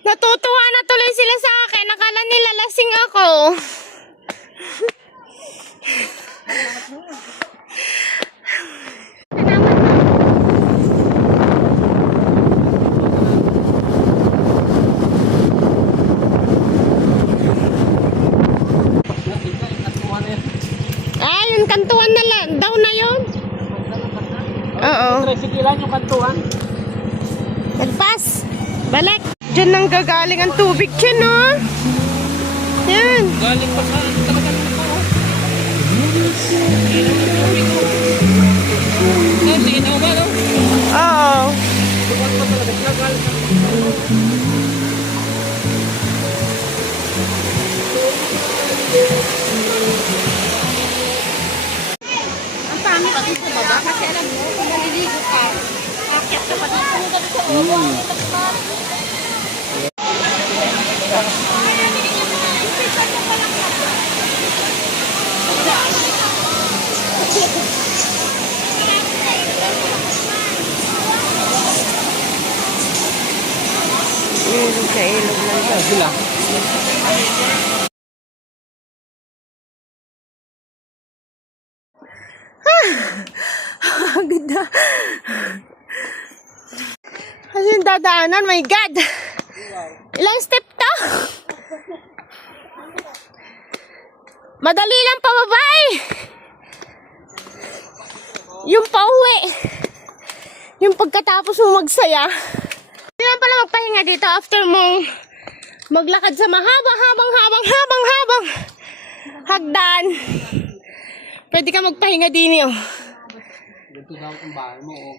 Natutuwa na tuloy sila sa akin. Nakala nila lasing ako. Ah, yung kantuan na lang. Daw na yun. Oo. Tresikilan yung kantuan. Nagpas. Balik. Diyan nang gagaling ang tubig dyan, no? Yan. Galing pa sa talagang ito. Sinaw ba, no? Oo. Bukas pa talaga sila galing pa. Ang pangit ako sa baba kasi alam mo, kung maliligo ka, akyat ka pa dito sa ulo. Yun sa ilog lang daw. Sila. Ganda. Kasi yung dadaanan, my God. Ilang step to? Madali lang pababa eh. Yung pauwi. Yung pagkatapos mo magsaya. Hindi lang pala magpahinga dito after mong maglakad sa mahabang hagdan. Pwede ka magpahinga din yun. Dito daw ang bahay mo.